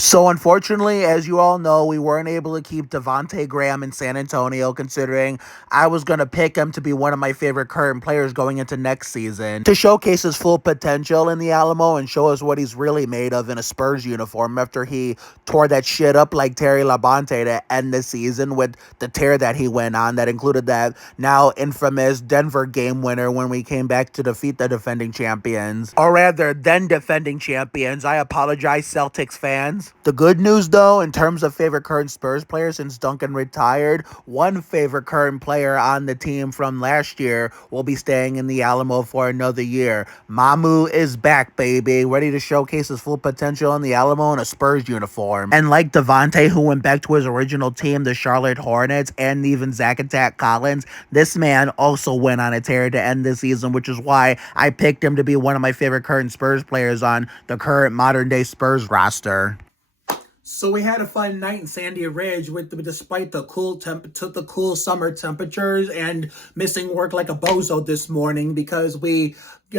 So unfortunately, as you all know, we weren't able to keep Devontae Graham in San Antonio, considering I was going to pick him to be one of my favorite current players going into next season to showcase his full potential in the Alamo and show us what he's really made of in a Spurs uniform after he tore that shit up like Terry Labonte to end the season with the tear that he went on that included that now infamous Denver game winner when we came back to defeat the defending champions, or rather then defending champions. I apologize, Celtics fans. The good news, though, in terms of favorite current Spurs player since Duncan retired, one favorite current player on the team from last year will be staying in the Alamo for another year. Mamu is back, baby, ready to showcase his full potential in the Alamo in a Spurs uniform. And like Devontae, who went back to his original team, the Charlotte Hornets, and even Zach Attack Collins, this man also went on a tear to end the season, which is why I picked him to be one of my favorite current Spurs players on the current modern-day Spurs roster. So we had a fun night in Sandy Ridge despite the cool summer temperatures and missing work like a bozo this morning because we we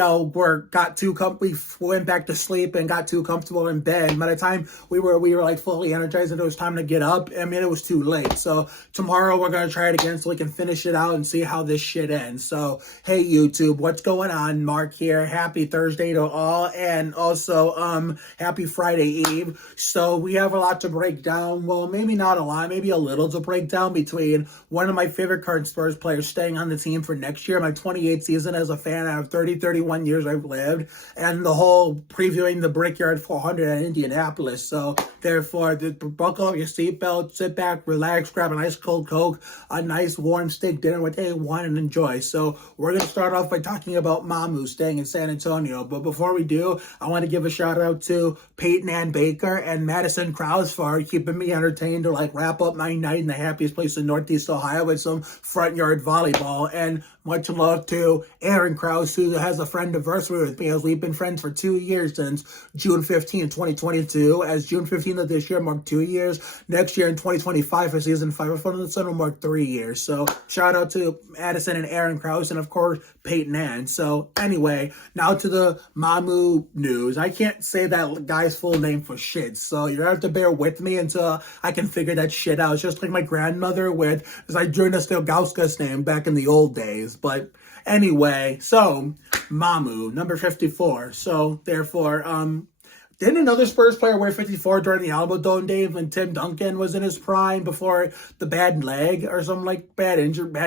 went back to sleep and got too comfortable in bed. By the time we were like fully energized and it was time to get up, I mean, it was too late. So tomorrow we're going to try it again so we can finish it out and see how this shit ends. So, hey YouTube, what's going on? Mark here. Happy Thursday to all, and also happy Friday Eve. So we have a lot to break down. Well, maybe not a lot, maybe a little to break down between one of my favorite current Spurs players staying on the team for next year, my 28th season as a fan out of 31 years I've lived, and the whole previewing the Brickyard 400 at Indianapolis. So therefore, buckle up your seatbelt, sit back, relax, grab a nice cold Coke, a nice warm steak dinner with A1, and enjoy. So we're going to start off by talking about Mamu staying in San Antonio. But before we do, I want to give a shout out to Peyton Ann Baker and Madison Krause for keeping me entertained to like wrap up my night in the happiest place in Northeast Ohio with some front yard volleyball. And much love to Aaron Krause, who has a friend anniversary with me, as we've been friends for 2 years since June 15, 2022. As June 15th of this year marked 2 years. Next year in 2025 for season 5 of Fun of the Sun will mark 3 years. So shout out to Addison and Aaron Krause, and of course Peyton Ann. So anyway, now to the Mamu news. I can't say that guy's full name for shit, so you have to bear with me until I can figure that shit out. It's just like my grandmother with Zydrunas Stilgauskas name back in the old days. But anyway, so Mamu, number 54. So therefore, didn't another Spurs player wear 54 during the Alamo Dome days when Tim Duncan was in his prime before the bad leg or something, like bad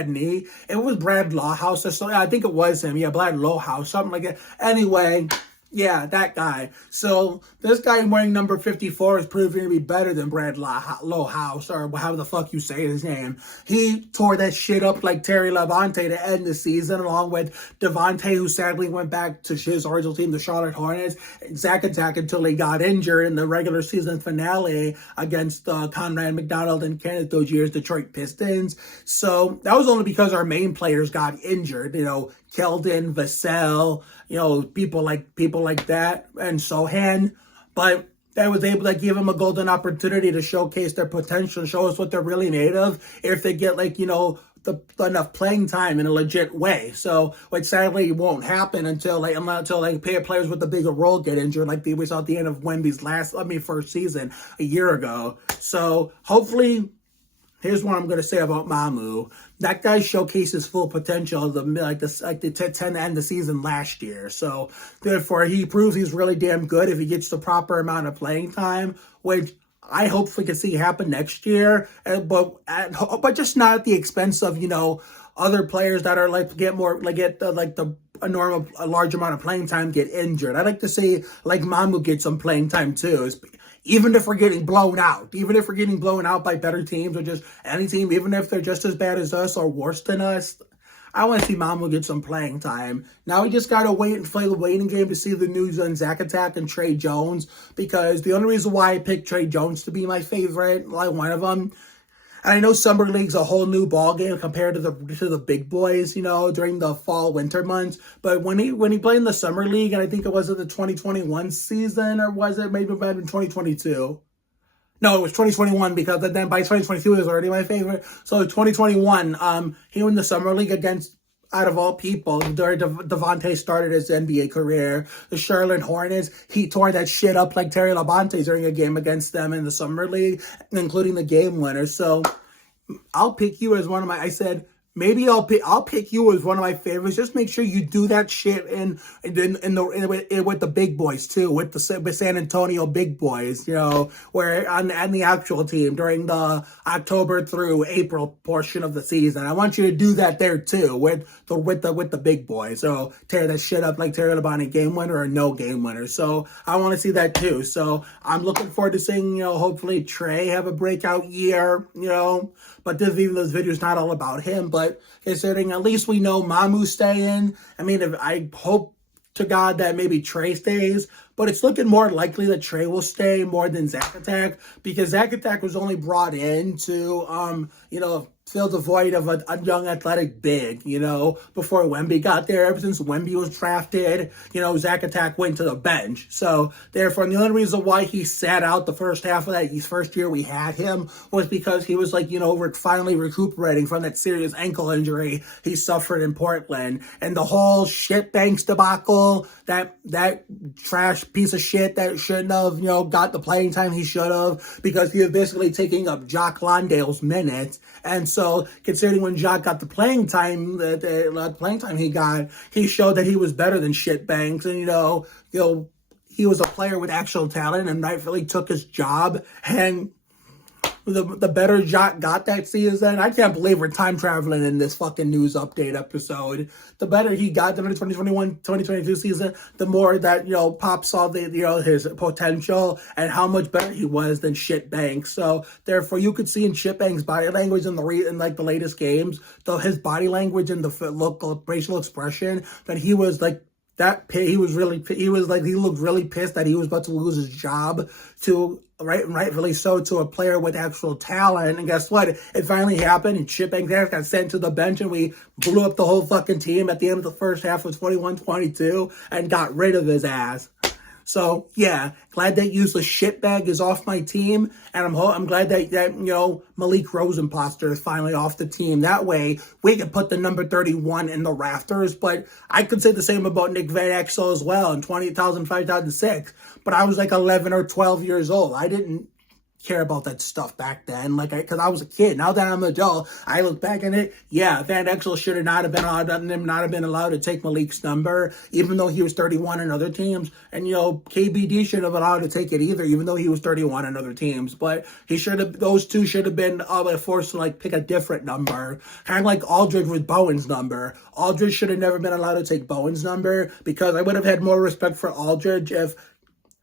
knee? It was Brad Lawhouse or something. I think it was him. Yeah, Brad Lawhouse, something like that. Anyway, yeah, that guy. So this guy wearing number 54 is proving to be better than Brad Lowhouse, or however the fuck you say his name. He tore that shit up like Terry Labonte to end the season, along with Devontae, who sadly went back to his original team, the Charlotte Hornets, Zach Attack, until he got injured in the regular season finale against Conrad McDonald and Kenneth those years, Detroit Pistons. So that was only because our main players got injured, Keldon, Vassell, people like that, and Sohan. But that was able to give them a golden opportunity to showcase their potential, show us what they're really made of if they get enough playing time in a legit way. So, which sadly won't happen until players with a bigger role get injured, like we saw at the end of Wemby's first season a year ago. So hopefully. Here's what I'm going to say about Mamu. That guy showcases full potential to end the season last year. So, therefore, he proves he's really damn good if he gets the proper amount of playing time, which I hope we can see happen next year. But just not at the expense of, other players that are a large amount of playing time get injured. I'd like to see Mamu get some playing time too. Even if we're getting blown out by better teams or just any team, even if they're just as bad as us or worse than us, I want to see Mamu get some playing time. Now we just got to wait and play the waiting game to see the news on Zach Attack and Trey Jones, because the only reason why I picked Trey Jones to be my favorite, one of them, and I know Summer League's a whole new ball game compared to the big boys, during the fall winter months. But when he played in the Summer League, and I think it was the 2021 season, or was it maybe in 2022? No, it was 2021, because then by 2022 it was already my favorite. So 2021, he won the Summer League against out of all people, during Devontae started his NBA career, the Charlotte Hornets, he tore that shit up like Terry Labonte during a game against them in the Summer League, including the game winner. So I'll pick you as one of my, I said, maybe I'll pick you as one of my favorites. Just make sure you do that shit with the big boys too, with San Antonio big boys. You know, where on the actual team during the October through April portion of the season. I want you to do that there too with the big boys. So tear that shit up like Terry Labonte game winner or no game winner. So I want to see that too. So I'm looking forward to seeing, hopefully Trey have a breakout year. But this video is not all about him. But considering at least we know Mamu's staying. I mean, I hope to God that maybe Trey stays, but it's looking more likely that Trey will stay more than Zach Attack, because Zach Attack was only brought in to, fill the void of a young athletic big, before Wemby got there. Ever since Wemby was drafted, Zach Attack went to the bench. So therefore, the only reason why he sat out the first half of that first year we had him was because he was finally recuperating from that serious ankle injury he suffered in Portland. And the whole shitbanks debacle, that trash piece of shit that shouldn't have, got the playing time he should have, because he was basically taking up Jock Landale's minutes. And so, considering when Jock got the playing time, the playing time he got, he showed that he was better than shitbanks. And he was a player with actual talent, and rightfully took his job. And the better Jock got that season, I can't believe we're time traveling in this fucking news update episode. The better he got during the 2021-2022 season, the more that, Pop saw his potential and how much better he was than Shitbanks. So therefore, you could see in Shitbanks' body language in the latest games, though his body language and the facial expression, that he was he looked really pissed that he was about to lose his job to, rightfully so, to a player with actual talent. And guess what? It finally happened, and Shitbanks got sent to the bench, and we blew up the whole fucking team at the end of the first half of 21-22 and got rid of his ass. So yeah, glad that Useless Shitbag is off my team, and I'm glad that Malik Rosenposter is finally off the team. That way we can put the number 31 in the rafters. But I could say the same about Nick Van Exel as well in 2005-2006. But I was 11 or 12 years old. I didn't care about that stuff back then, because I was a kid. Now that I'm an adult, I look back at it. Yeah, Van Exel should have not have been allowed to take Malik's number, even though he was 31 in other teams. And KBD shouldn't have allowed to take it either, even though he was 31 in other teams. But those two should have been forced to pick a different number, kind of like Aldridge with Bowen's number. Aldridge should have never been allowed to take Bowen's number, because I would have had more respect for Aldridge if.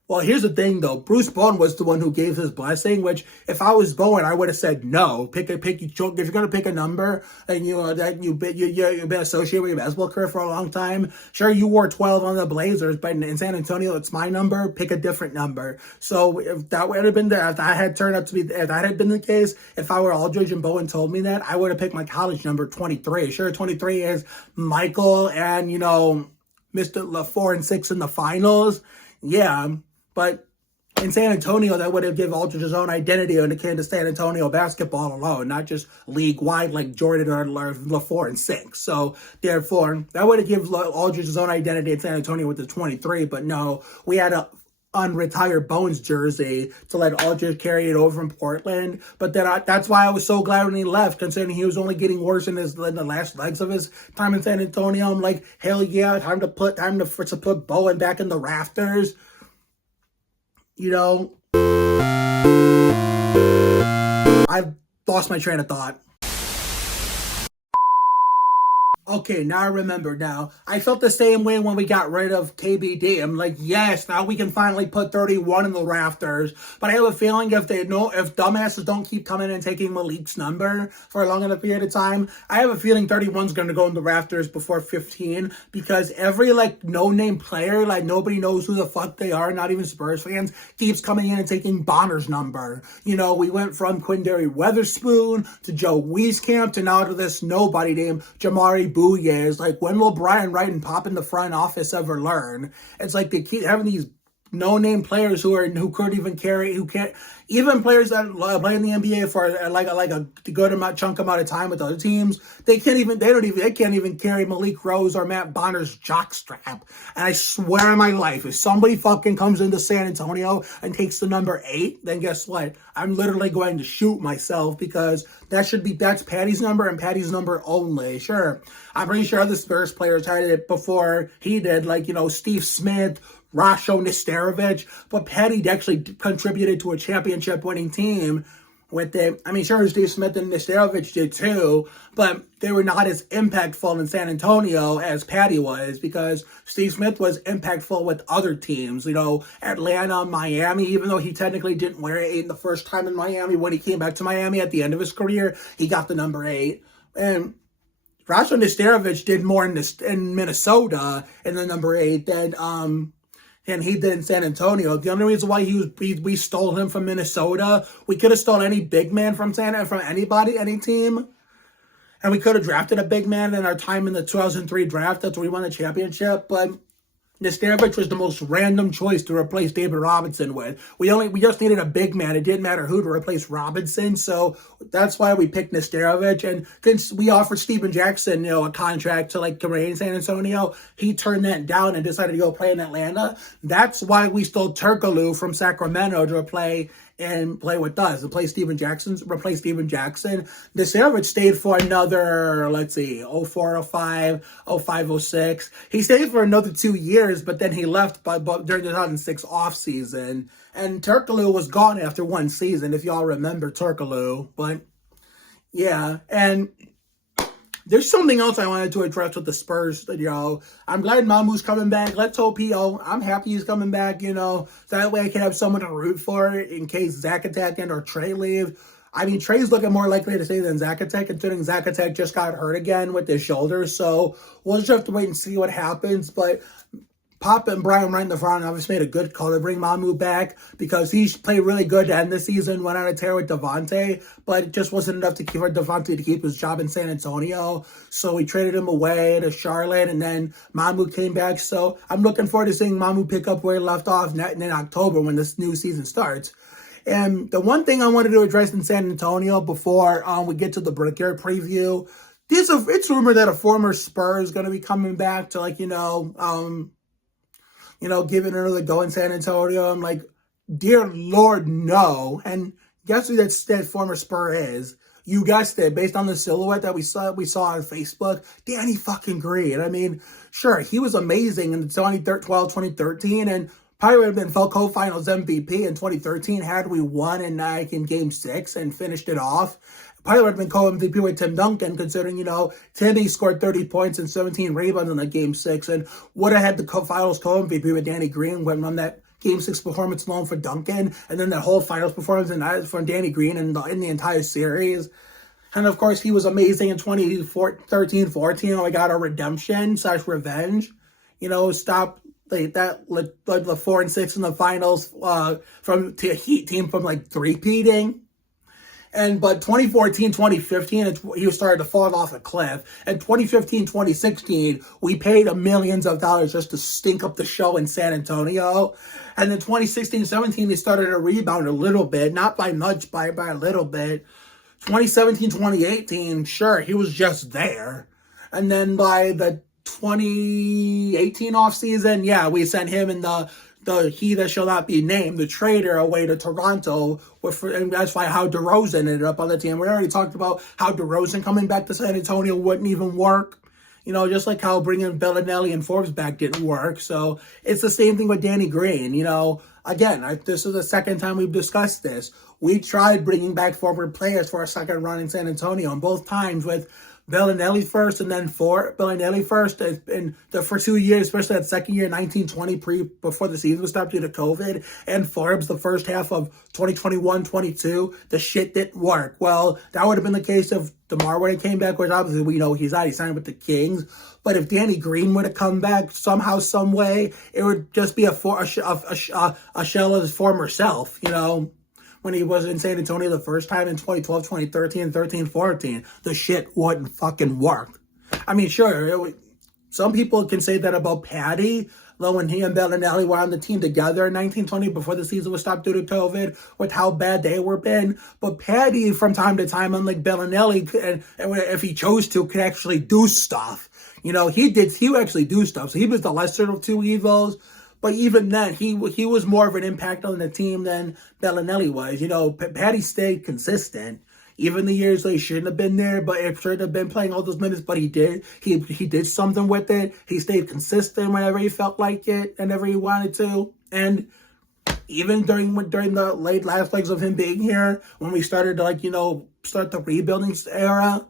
Well, here's the thing, though. Bruce Bowen was the one who gave his blessing, which if I was Bowen, I would have said no. If you're going to pick a number and you've been associated with your basketball career for a long time, sure, you wore 12 on the Blazers, but in San Antonio, it's my number. Pick a different number. So if that would have been if that had been the case, if I were Aldridge and Bowen told me that, I would have picked my college number 23. Sure, 23 is Michael and Mr. 4 and 6 in the finals. Yeah. But in San Antonio, that would have given Aldridge his own identity when it came to San Antonio basketball alone, not just league-wide like Jordan or LaFour and 6. So, therefore, that would have given Aldridge his own identity in San Antonio with the 23. But no, we had a unretired Bones jersey to let Aldridge carry it over from Portland. But then that's why I was so glad when he left, considering he was only getting worse in the last legs of his time in San Antonio. I'm like, hell yeah, time to put Bowen back in the rafters. I've lost my train of thought. Okay, now I remember now. I felt the same way when we got rid of KBD. I'm like, yes, now we can finally put 31 in the rafters. But I have a feeling if dumbasses don't keep coming and taking Malik's number for a long enough period of time, I have a feeling 31's going to go in the rafters before 15, because every no-name player, nobody knows who the fuck they are, not even Spurs fans, keeps coming in and taking Bonner's number. We went from Quindary Weatherspoon to Joe Wieskamp to now to this nobody named Jamari Booyah. Is when will Brian Wright and Pop in the front office ever learn? It's they keep having these no-name players who couldn't even carry, who can't, even players that play in the NBA for a good chunk amount of time with other teams, they can't even carry Malik Rose or Matt Bonner's jockstrap. And I swear on my life, if somebody fucking comes into San Antonio and takes the number 8, then guess what? I'm literally going to shoot myself, because that's Patty's number and Patty's number only. Sure, I'm pretty sure other Spurs players had it before he did, like, Steve Smith, Rasho Nesterovic, but Patty actually contributed to a championship-winning team with it. I mean, sure, Steve Smith and Nesterovic did too, but they were not as impactful in San Antonio as Patty was, because Steve Smith was impactful with other teams, Atlanta, Miami, even though he technically didn't wear 8 in the first time in Miami. When he came back to Miami at the end of his career, he got the number 8. And Rasho Nesterovic did more in Minnesota in the number 8 than he did in San Antonio. The only reason why we stole him from Minnesota, we could have stolen any big man from anybody, any team, and we could have drafted a big man in our time in the 2003 draft. That's where we won the championship. But Nesterovic was the most random choice to replace David Robinson with. We just needed a big man. It didn't matter who to replace Robinson, so that's why we picked Nesterovic. And since we offered Steven Jackson, a contract to remain in San Antonio, he turned that down and decided to go play in Atlanta. That's why we stole Turkoglu from Sacramento to play with us, replace Steven Jackson. Nesterovic stayed for another, 04, 05, 05, 06. He stayed for another 2 years, but then he left during the 2006 offseason. And Turkoglu was gone after 1 season, if y'all remember Turkoglu. But, yeah, and there's something else I wanted to address with the Spurs, I'm glad Mamu's coming back. Let's hope I'm happy he's coming back, so that way I can have someone to root for in case Zacatech and or Trey leave. I mean, Trey's looking more likely to stay than Zacatech, considering Zacatech just got hurt again with his shoulder. So we'll just have to wait and see what happens. But Pop and Brian Wright in the front obviously made a good call to bring Mamu back, because he's played really good to end the season, went on a tear with Devontae, but it just wasn't enough for Devontae to keep his job in San Antonio. So we traded him away to Charlotte, and then Mamu came back. So I'm looking forward to seeing Mamu pick up where he left off in October when this new season starts. And the one thing I wanted to address in San Antonio before we get to the Brickyard preview, it's rumored that a former Spur is going to be coming back to give it another go in San Antonio. I'm like, dear Lord, no. And guess who that former Spur is? You guessed it, based on the silhouette that we saw on Facebook, Danny fucking Green. I mean, sure, he was amazing in 2013, and probably would have been Falco Finals MVP in 2013 had we won in Game 6 and finished it off. Probably would have been co-MVP with Tim Duncan, considering, Timmy scored 30 points and 17 rebounds in that Game 6, and would have had the finals co-MVP with Danny Green when on that Game 6 performance alone for Duncan, and then that whole finals performance from Danny Green in the entire series. And, of course, he was amazing in 2013-14 when we got our redemption/revenge. Stop the 4 and 6 in the finals from a Heat team from, three-peating. But 2014-2015, he started to fall off a cliff. And 2015-2016, we paid millions of dollars just to stink up the show in San Antonio. And then 2016-17, they started to rebound a little bit, not by much, by a little bit. 2017-2018, sure, he was just there. And then by the 2018 offseason, yeah, we sent him in the he that shall not be named, the trader, away to Toronto, and that's why how DeRozan ended up on the team. We already talked about how DeRozan coming back to San Antonio wouldn't even work. Just like how bringing Bellinelli and Forbes back didn't work. So it's the same thing with Danny Green. Again, this is the second time we've discussed this. We tried bringing back forward players for our second run in San Antonio, and both times with Bellinelli first and then Bellinelli first, and for 2 years, especially that second year, 1920, before the season was stopped due to COVID, and Forbes the first half of 2021-22, the shit didn't work. Well, that would have been the case if DeMar would have came back, which obviously we know he's out, he signed with the Kings. But if Danny Green would have come back somehow, some way, it would just be a shell of his former self, when he was in San Antonio the first time in 2012, 2013, 13-14. The shit wouldn't fucking work. I mean, sure, some people can say that about Patty, when he and Bellinelli were on the team together in 1920 before the season was stopped due to COVID, with how bad they were been. But Patty, from time to time, unlike Bellinelli, and if he chose to, could actually do stuff. He would actually do stuff. So he was the lesser of two evils. But even then, he was more of an impact on the team than Bellinelli was. Patty stayed consistent. Even the years they shouldn't have been there, but it shouldn't have been playing all those minutes, but he did. He did something with it. He stayed consistent whenever he felt like it, whenever he wanted to. And even during the late last legs of him being here, when we started to start the rebuilding era,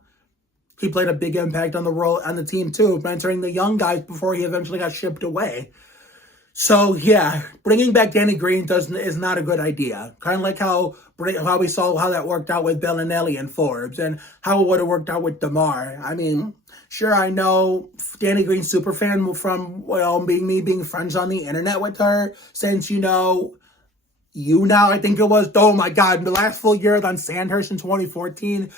he played a big impact on the team too, mentoring the young guys before he eventually got shipped away. So yeah, bringing back Danny Green is not a good idea. Kind of like how we saw how that worked out with Bellinelli and Forbes, and how it would have worked out with DeMar. I mean, sure, I know Danny Green super fan from being friends on the internet with her since I think it was, oh my God, the last full year on Sandhurst in 2014,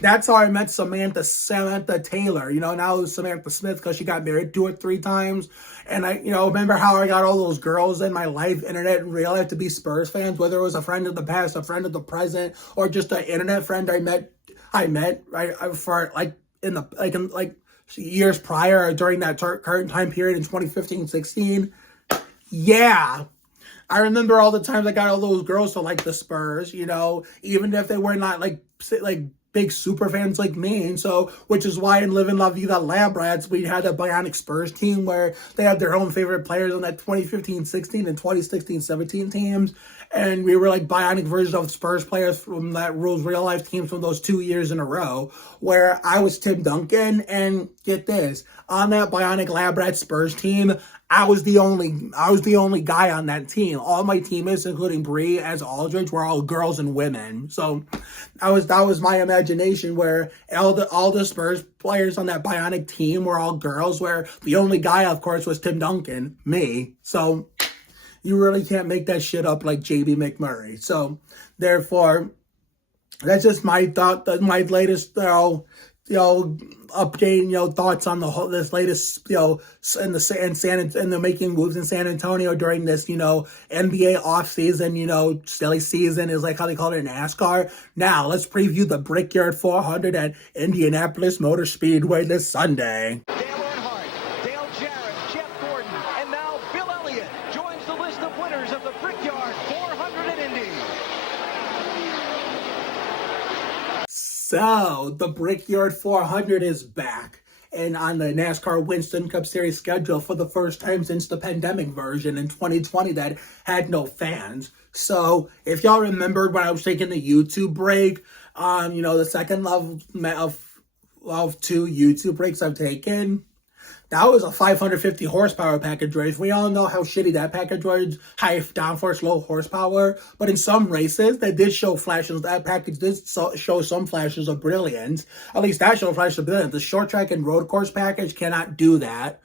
that's how I met Samantha Taylor, now Samantha Smith, because she got married 2 or 3 times. And I, remember how I got all those girls in my life, internet and real life, to be Spurs fans, whether it was a friend of the past, a friend of the present, or just an internet friend I met for in years prior, during that current time period in 2015-16. Yeah. I remember all the times I got all those girls to like the Spurs, even if they were not like big super fans like me. And so, which is why in Live in La Vida Lab Rats, we had a Bionic Spurs team where they had their own favorite players on that 2015-16 and 2016-17 teams. And we were like Bionic versions of Spurs players from that Rules Real Life teams from those 2 years in a row, where I was Tim Duncan. And get this, on that Bionic Lab Rats Spurs team, I was the only guy on that team. All my teammates, including Bree as Aldridge, were all girls and women. So that was my imagination, where all the Spurs players on that Bionic team were all girls, where the only guy, of course, was Tim Duncan, me. So you really can't make that shit up like JB McMurray. So therefore, that's just my thought. My latest, updating, thoughts on this latest, in the making moves in San Antonio during this, NBA off season, silly season is like how they call it in NASCAR. Now let's preview the Brickyard 400 at Indianapolis Motor Speedway this Sunday. Dale Earnhardt, Dale Jarrett, Jeff Gordon, and now Bill Elliott joins the list of winners of the Brickyard 400 at Indy. So, the Brickyard 400 is back, and on the NASCAR Winston Cup Series schedule for the first time since the pandemic version in 2020 that had no fans. So, if y'all remembered when I was taking the YouTube break, the second of 2 YouTube breaks I've taken, that was a 550 horsepower package race. We all know how shitty that package was, high downforce, low horsepower. But in some races, that did show flashes. That package did show some flashes of brilliance. At least that showed flashes of brilliance. The short track and road course package cannot do that.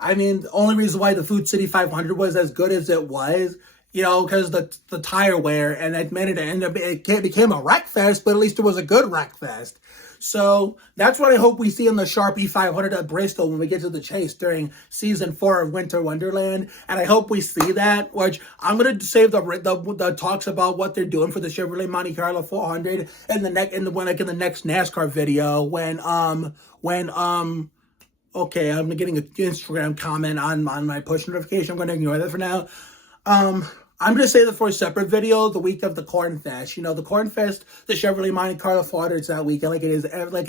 I mean, the only reason why the Food City 500 was as good as it was, because the tire wear, and that made it became a wreck fest, but at least it was a good wreck fest. So that's what I hope we see in the Sharpie 500 at Bristol when we get to the chase during Season 4 of Winter Wonderland. And I hope we see that, which I'm going to save the talks about what they're doing for the Chevrolet Monte Carlo 400 in the next NASCAR video okay, I'm getting an Instagram comment on my push notification. I'm going to ignore that for now. I'm going to save it for a separate video the week of the Corn Fest. The Corn Fest, the Chevrolet Monte Carlo 400 is that weekend, like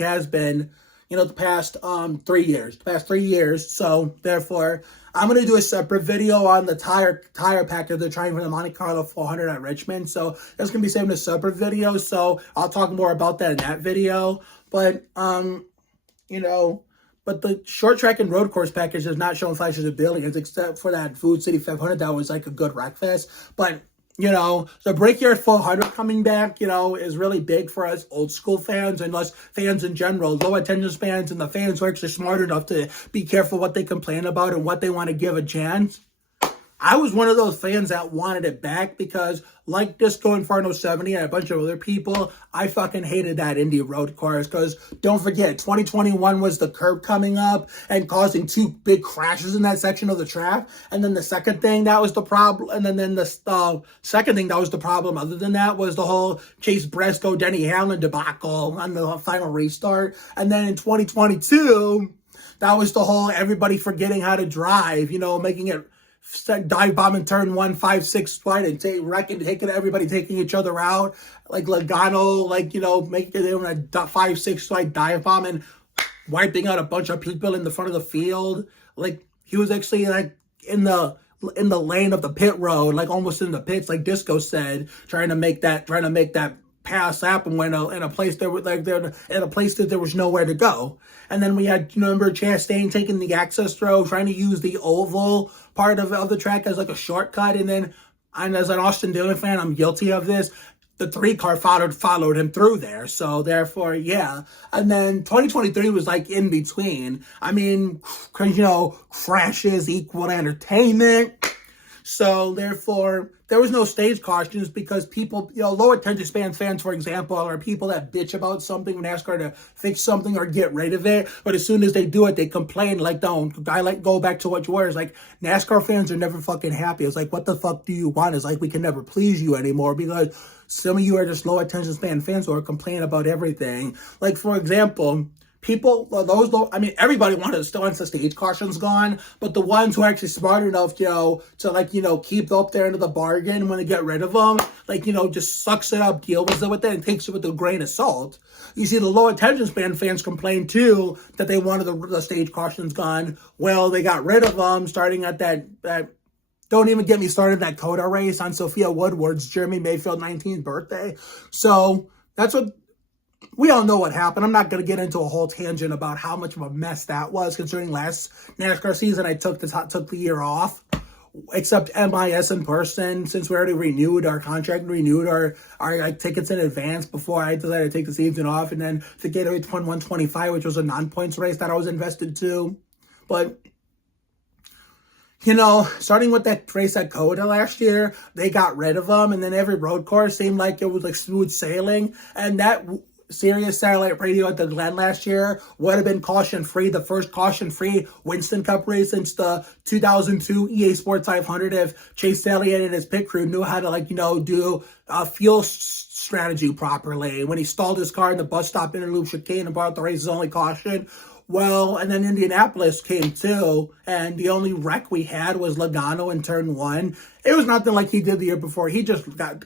it has been, the past 3 years. The past 3 years. So therefore, I'm going to do a separate video on the tire package they're trying for the Monte Carlo 400 at Richmond. So that's going to be saved in a separate video. So I'll talk more about that in that video. But but the short track and road course package has not shown flashes of brilliance, except for that Food City 500 that was like a good wreck fest. But, the Brickyard 400 coming back, is really big for us old school fans and us fans in general, low attendance fans, and the fans who are actually smart enough to be careful what they complain about and what they want to give a chance. I was one of those fans that wanted it back because, like Disco Inferno 70 and a bunch of other people, I fucking hated that Indy road course because don't forget, 2021 was the curb coming up and causing 2 big crashes in that section of the track. And then the second thing that was the problem, and then the second thing that was the problem other than that was the whole Chase Briscoe, Denny Hamlin debacle on the final restart. And then in 2022, that was the whole everybody forgetting how to drive, making it dive bomb in turn 1, 5, 6 right, and taking everybody taking each other out, like Logano, making it a 5, 6 right dive bomb and wiping out a bunch of people in the front of the field. Like he was actually in the lane of the pit road, almost in the pits, like Disco said, trying to make that pass happen when in a place that there was nowhere to go. And then we had, remember, Chastain taking the access road, trying to use the oval part of the track as a shortcut. And then, as an Austin Dillon fan, I'm guilty of this. The 3-car followed him through there. So therefore, yeah. And then 2023 was in between. I mean, crashes equal entertainment. So therefore, there was no stage cautions because people, low attention span fans, for example, are people that bitch about something when NASCAR to fix something or get rid of it. But as soon as they do it, they complain go back to what you were. It's NASCAR fans are never fucking happy. It's what the fuck do you want? It's we can never please you anymore because some of you are just low attention span fans who are complaining about everything. For example, everybody wants the stage cautions gone, but the ones who are actually smart enough, to keep up their end of the bargain when they get rid of them, just sucks it up, deals with it, and takes it with a grain of salt. You see, the low attention span fans complain too that they wanted the stage cautions gone. Well, they got rid of them, starting at that. Don't even get me started that Coda race on Sophia Woodward's Jeremy Mayfield 19th birthday. So that's what. We all know what happened. I'm not going to get into a whole tangent about how much of a mess that was, considering last NASCAR season I took the year off, except MIS in person, since we already renewed our contract, renewed our tickets in advance before I decided to take the season off, and then the Gatorade 125, which was a non-points race that I was invested to. But starting with that race at Coda last year, they got rid of them, and then every road course seemed like it was smooth sailing, and that Sirius satellite radio at the Glen last year would have been caution-free, the first caution-free Winston Cup race since the 2002 EA Sports 500 if Chase Elliott and his pit crew knew how to, do fuel strategy properly. When he stalled his car in the bus stop interloop chicane and brought out the race's only caution. Well, and then Indianapolis came too, and the only wreck we had was Logano in turn 1. It was nothing like he did the year before. He just got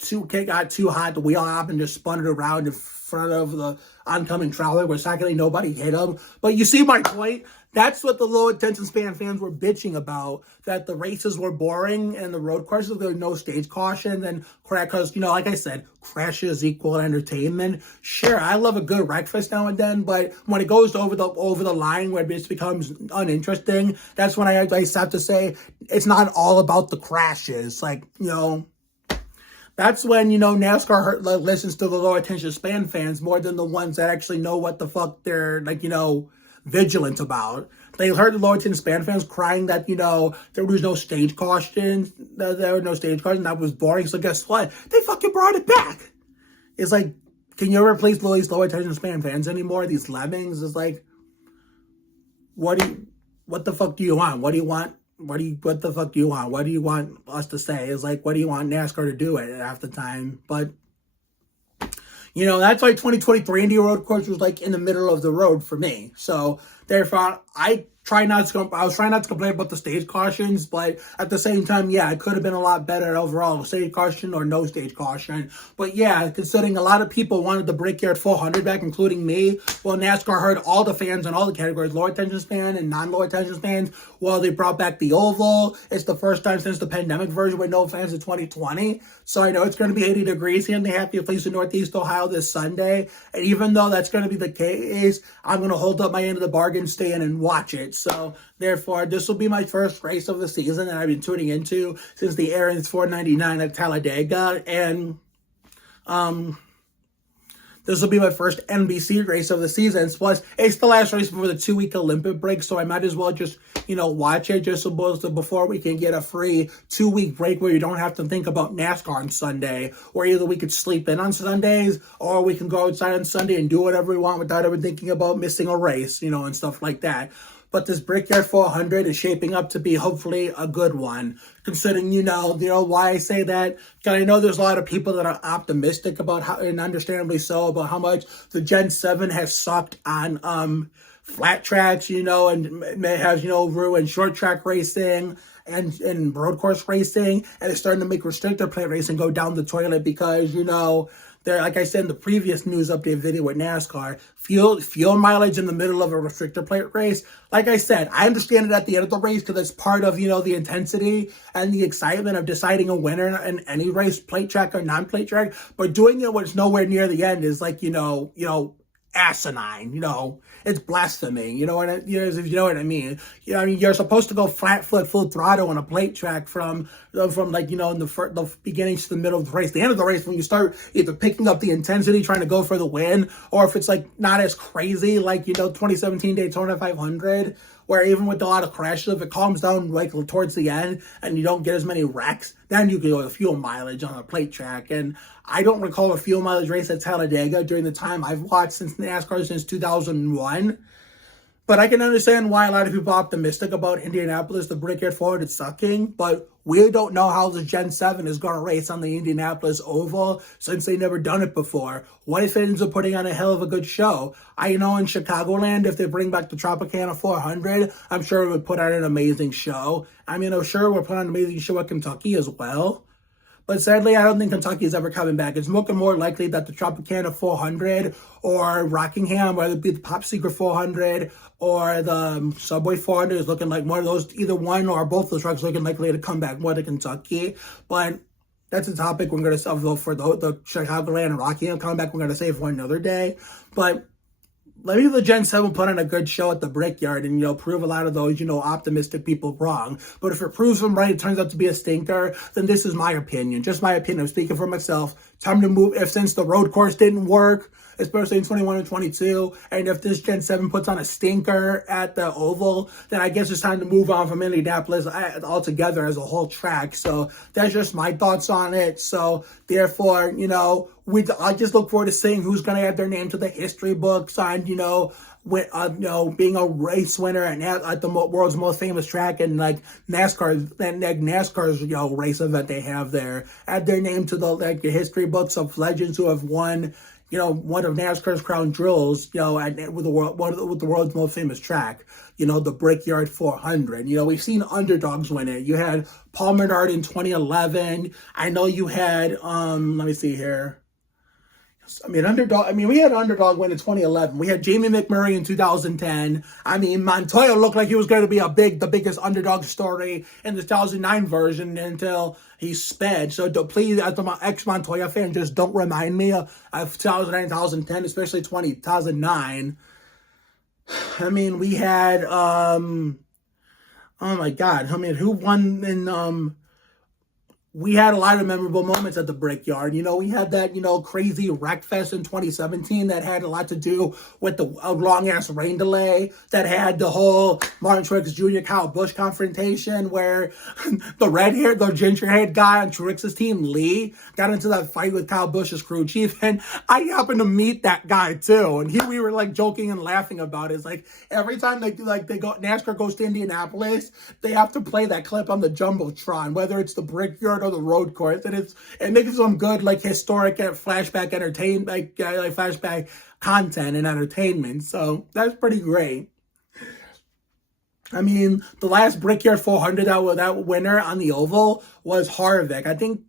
too hot, the wheel hop, and just spun it around in front of the oncoming trailer where secondly nobody hit him. But you see my point? That's what the low attention span fans were bitching about, that the races were boring and the road courses, there were no stage caution and because, like I said, crashes equal entertainment. Sure, I love a good breakfast now and then, but when it goes over the line where it just becomes uninteresting, that's when I have to say it's not all about the crashes. That's when, NASCAR listens to the low attention span fans more than the ones that actually know what the fuck they're, vigilant about. They heard the low attention span fans crying that, there was no stage caution. There were no stage caution. That was boring. So guess what? They fucking brought it back. It's can you ever please these low attention span fans anymore? These lemmings? It's what the fuck do you want? What do you want? What the fuck do you want? What do you want us to say? It's what do you want NASCAR to do at half the time? But, that's why 2023 Indy Road Course was in the middle of the road for me. So therefore, I was trying not to complain about the stage cautions, but at the same time, yeah, it could have been a lot better overall, stage caution or no stage caution. But yeah, considering a lot of people wanted the Brickyard 400 back, including me, well, NASCAR heard all the fans in all the categories, low attention span and non-low attention spans. Well, they brought back the oval. It's the first time since the pandemic version with no fans in 2020. So I know it's going to be 80 degrees here in the happy place in Northeast Ohio this Sunday. And even though that's going to be the case, I'm going to hold up my end of the bargain, stay in and watch it. So therefore, this will be my first race of the season that I've been tuning into since the Aaron's 499 at Talladega. And this will be my first NBC race of the season. Plus, it's the last race before the 2-week Olympic break, so I might as well just, watch it just before we can get a free 2-week break where you don't have to think about NASCAR on Sunday, or either we could sleep in on Sundays, or we can go outside on Sunday and do whatever we want without ever thinking about missing a race, and stuff like that. But this Brickyard 400 is shaping up to be hopefully a good one, considering, why I say that. Because I know there's a lot of people that are optimistic about how, and understandably so, about how much the Gen 7 has sucked on flat tracks, and has, ruined short track racing and road course racing, and it's starting to make restrictor plate racing go down the toilet because, there, like I said in the previous news update video with NASCAR, fuel mileage in the middle of a restrictor plate race. Like I said, I understand it at the end of the race because it's part of, the intensity and the excitement of deciding a winner in any race, plate track or non-plate track. But doing it when it's nowhere near the end is like, asinine, it's blasphemy, if you know what I mean. You're supposed to go flat foot, full throttle on a plate track from like, in the beginning to the middle of the race. The end of the race, when you start either picking up the intensity, trying to go for the win, or if it's like not as crazy, like, 2017 Daytona 500, where even with a lot of crashes, if it calms down like towards the end and you don't get as many wrecks, then you can go with fuel mileage on a plate track. And I don't recall a fuel mileage race at Talladega during the time I've watched since NASCAR since 2001. But I can understand why a lot of people are optimistic about Indianapolis, the Brickyard 400 sucking, but we don't know how the Gen 7 is going to race on the Indianapolis Oval since they've never done it before. What if it ends up putting on a hell of a good show? I know in Chicagoland, if they bring back the Tropicana 400, I'm sure it would put on an amazing show. I'm sure we'll put on an amazing show at Kentucky as well. But sadly, I don't think Kentucky is ever coming back. It's looking more likely that the Tropicana 400 or Rockingham, whether it be the Pop Secret 400 or the Subway 400, is looking like more of those, either one or both of those trucks looking likely to come back more to Kentucky. But that's a topic we're going to save for the Chicagoland and Rockingham coming back. We're going to save for another day. But maybe the Gen 7 put on a good show at the Brickyard and, prove a lot of those, optimistic people wrong. But if it proves them right, it turns out to be a stinker, then this is my opinion. Just my opinion. I'm speaking for myself. Time to move. Since the road course didn't work, especially in 21 and 22, and if this Gen 7 puts on a stinker at the Oval, then I guess it's time to move on from Indianapolis altogether as a whole track. So that's just my thoughts on it. So therefore, I just look forward to seeing who's going to add their name to the history books on, being a race winner at the world's most famous track, and like NASCAR's race event they have there. Add their name to the history books of legends who have won one of NASCAR's crown jewels, with the world's most famous track, the Brickyard 400. We've seen underdogs win it. You had Paul Menard in 2011. I know you had, let me see here. We had an underdog win in 2011. We had Jamie McMurray in 2010. Montoya looked like he was going to be the biggest underdog story in the 2009 version until he sped. So please, as an ex-Montoya fan, just don't remind me of 2009, 2010, especially 2009. We had, oh my God. Who won in, we had a lot of memorable moments at the Brickyard. We had that, crazy wreck fest in 2017 that had a lot to do with the long-ass rain delay, that had the whole Martin Truex Jr. Kyle Busch confrontation where the ginger-haired guy on Truex's team, Lee, got into that fight with Kyle Busch's crew chief, and I happened to meet that guy too, and we were joking and laughing about it. It's every time NASCAR goes to Indianapolis, they have to play that clip on the Jumbotron, whether it's the Brickyard or the road course, and it makes some good historic flashback entertainment, flashback content and entertainment. So that's pretty great. The last Brickyard 400 that winner on the Oval was Harvick. I think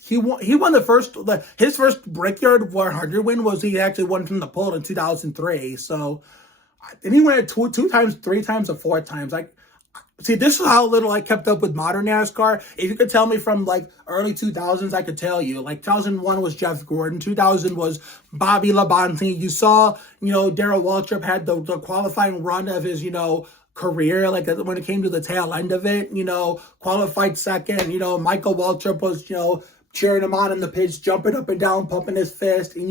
he won his first Brickyard 100 win was he actually won from the pole in 2003. So, and he won it two times, 3 times, or 4 times. See, this is how little I kept up with modern NASCAR. If you could tell me from early 2000s, I could tell you. 2001 was Jeff Gordon. 2000 was Bobby Labonte. You saw, Darrell Waltrip had the qualifying run of his, career. When it came to the tail end of it, qualified second. Michael Waltrip was, cheering him on in the pits, jumping up and down, pumping his fist. And,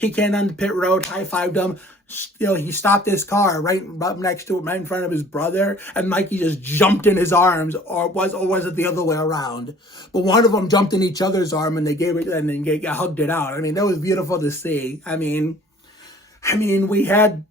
he came on the pit road, high-fived him. He stopped his car right up next to him, right in front of his brother, and Mikey just jumped in his arms, or was it the other way around? But one of them jumped in each other's arm, and they hugged it out. I mean, that was beautiful to see. I mean, we had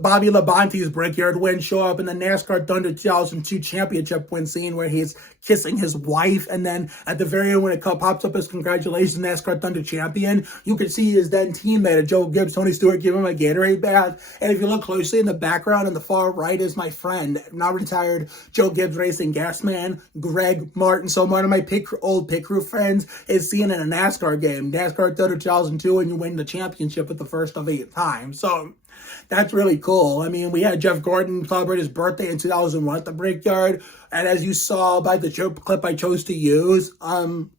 Bobby Labonte's Brickyard win show up in the NASCAR Thunder 2002 championship win scene where he's kissing his wife, and then at the very end when it pops up as congratulations NASCAR Thunder champion, you can see his then teammate Joe Gibbs, Tony Stewart, give him a Gatorade bath. And if you look closely in the background in the far right is my friend, now retired Joe Gibbs Racing gas man, Greg Martin. So one of my old pit crew friends is seen in a NASCAR game, NASCAR Thunder 2002, and you win the championship at the first of 8 times. So that's really cool. I mean, we had Jeff Gordon celebrate his birthday in 2001 at the Brickyard. And as you saw by the clip I chose to use, Bill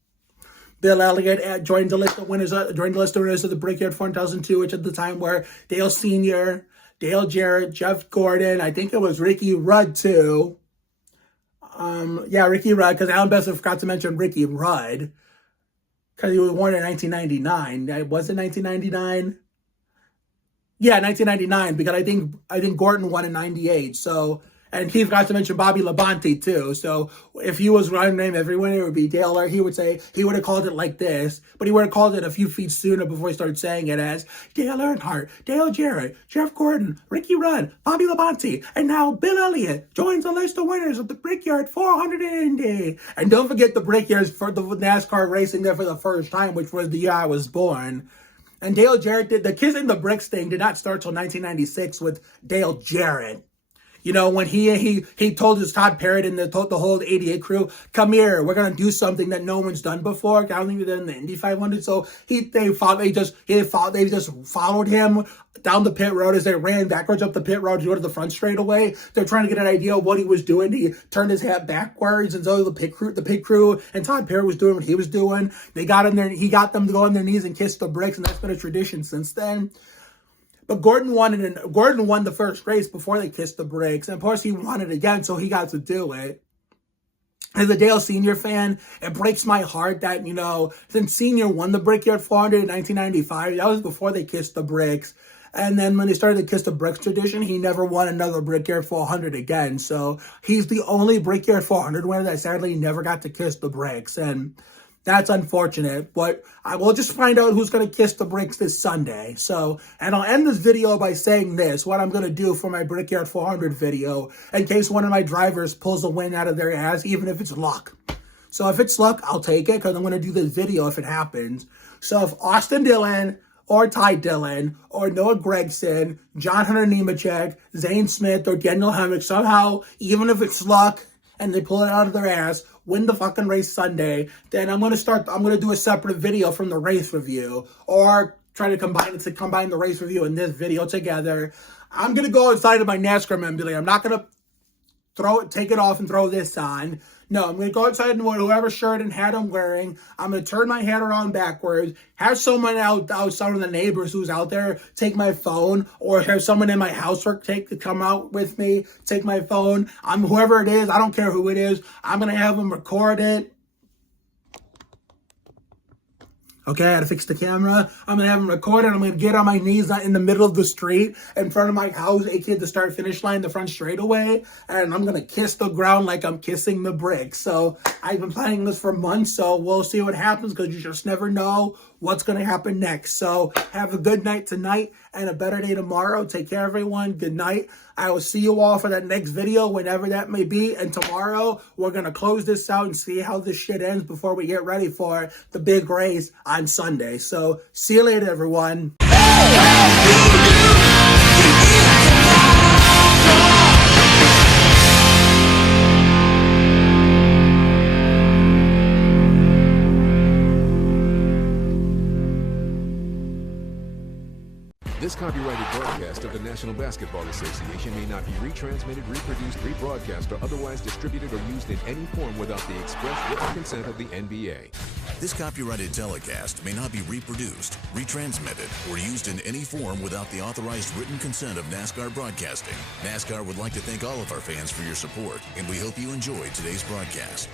Elliott joined the list of winners of the Brickyard 2002, which at the time were Dale Sr., Dale Jarrett, Jeff Gordon. I think it was Ricky Rudd, too. Ricky Rudd, because Alan Besser forgot to mention Ricky Rudd, because he was born in 1999. Was it 1999? Yeah, 1999, because I think Gordon won in 98. So, and he forgot to mention Bobby Labonte too. So if he was running name every winner, it would be Dale, or he would have called it like this, but he would have called it a few feet sooner before he started saying it as Dale Earnhardt, Dale Jarrett, Jeff Gordon, Ricky Rudd, Bobby Labonte, and now Bill Elliott joins the list of winners of the Brickyard 400 Indy. And don't forget the Brickyards for the NASCAR racing there for the first time, which was the year I was born. And Dale Jarrett did the kissing the bricks thing did not start till 1996 with Dale Jarrett. When he told his Todd Parrott and the whole 88 crew, come here, we're gonna do something that no one's done before. I don't think they've done the Indy 500. So they just followed him down the pit road as they ran backwards up the pit road to go to the front straightaway. They're trying to get an idea of what he was doing. He turned his hat backwards, and so the pit crew and Todd Parrott was doing what he was doing. They got in there, he got them to go on their knees and kiss the bricks, and that's been a tradition since then. But Gordon won the first race before they kissed the bricks. And of course he won it again, so he got to do it. As a Dale Sr. fan, it breaks my heart that, since Sr. won the Brickyard 400 in 1995, that was before they kissed the bricks. And then when they started the Kiss the Bricks tradition, he never won another Brickyard 400 again. So he's the only Brickyard 400 winner that sadly never got to kiss the bricks. And that's unfortunate, but I will just find out who's going to kiss the bricks this Sunday. So, and I'll end this video by saying this, what I'm going to do for my Brickyard 400 video, in case one of my drivers pulls a win out of their ass, even if it's luck. So if it's luck, I'll take it, because I'm going to do this video if it happens. So if Austin Dillon, or Ty Dillon, or Noah Gregson, John Hunter Nemechek, Zane Smith, or Daniel Hemrick, somehow, even if it's luck, and they pull it out of their ass, win the fucking race Sunday, then I'm going to do a separate video from the race review, or try to combine the race review and this video together. I'm going to go inside of my NASCAR memorabilia. I'm not going to take it off and throw this on. No, I'm going to go outside and wear whoever shirt and hat I'm wearing. I'm going to turn my hat around backwards, have someone outside of the neighbors who's out there take my phone, or have someone in my house come out with me, take my phone. Whoever it is, I don't care who it is, I'm going to have them record it. Okay, I had to fix the camera. I'm going to have them record it. I'm going to get on my knees in the middle of the street in front of my house, aka the start-finish line, the front straightaway, and I'm going to kiss the ground like I'm kissing the bricks. So I've been planning this for months, so we'll see what happens, because you just never know what's going to happen next. So have a good night tonight and a better day tomorrow. Take care, everyone. Good night. I will see you all for that next video, whenever that may be. And tomorrow, we're going to close this out and see how this shit ends before we get ready for the big race on Sunday. So see you later, everyone. This copyrighted broadcast of the National Basketball Association may not be retransmitted, reproduced, rebroadcast, or otherwise distributed or used in any form without the express written consent of the NBA. This copyrighted telecast may not be reproduced, retransmitted, or used in any form without the authorized written consent of NASCAR Broadcasting. NASCAR would like to thank all of our fans for your support, and we hope you enjoyed today's broadcast.